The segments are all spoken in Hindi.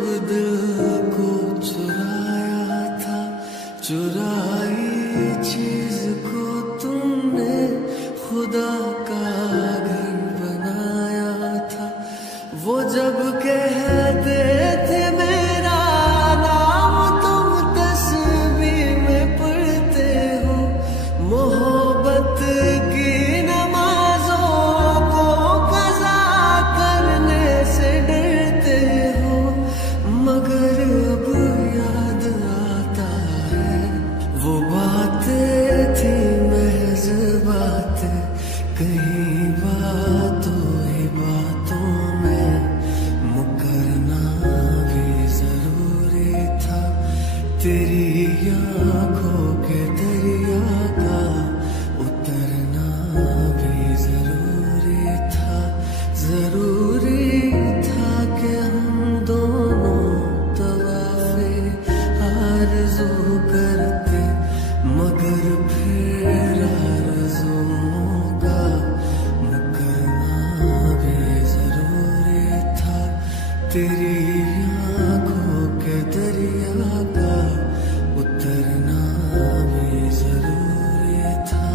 जब दिल को चुराया था, चुराई चीज को तुमने खुदा का घर बनाया था। वो जब कहते थे मेरा नाम तुम तस्बीह में पढ़ते हो, मोहब्बत की नमाजों को कज़ा करने से डरते हो। मगर अब याद आता है वो बातें थी महज बातें, कहीं बातों ही बातों में मुकरना भी जरूरी था। तेरी आंखों के दरिया का उतरना भी जरूरी था। जरूरी था कि हम दोनों तवाफ़े आरज़ू करते, मगर फिर आरज़ुओं का मुकरना भी जरूरी था। तेरी आंखों के दरिया का उतरना भी जरूरी था।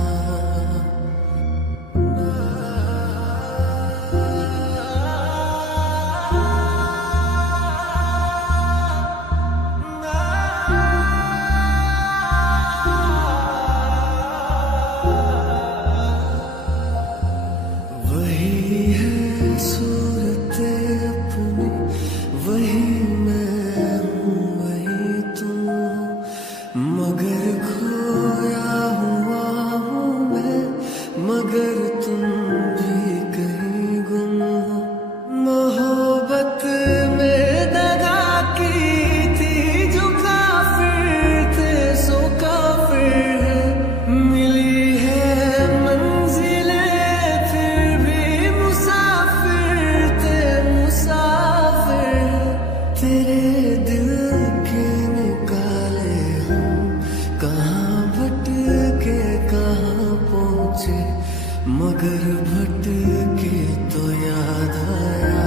वही है सूरत अपनी, वही मैं हूँ वही तुम हो, मगर खोया हुआ हूँ मैं, मगर तुम भी कहीं गुम हो। मोहब्बत में दगा की थी जो काफिर थे सो काफिर है, मिली है मंजिलें फिर भी मुसाफिर थे मुसाफिर है। तेरे दिल के निकाले हम कहाँ भटके कहाँ पहुँचे, मगर भटके तो याद आया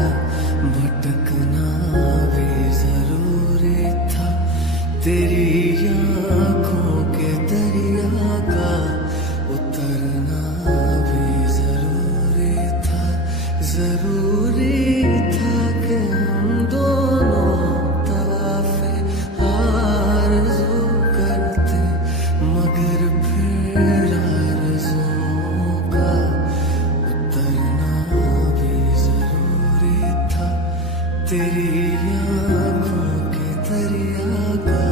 भटकना भी जरूरी था। तेरी आंखों के दरिया का उतरना भी जरूरी था। जरूरी था कि हम दोनों तवाफ़े आरज़ू करते, मगर फिर आरज़ुओं का उतरना भी जरूरी था। तेरी आंखों के दरिया का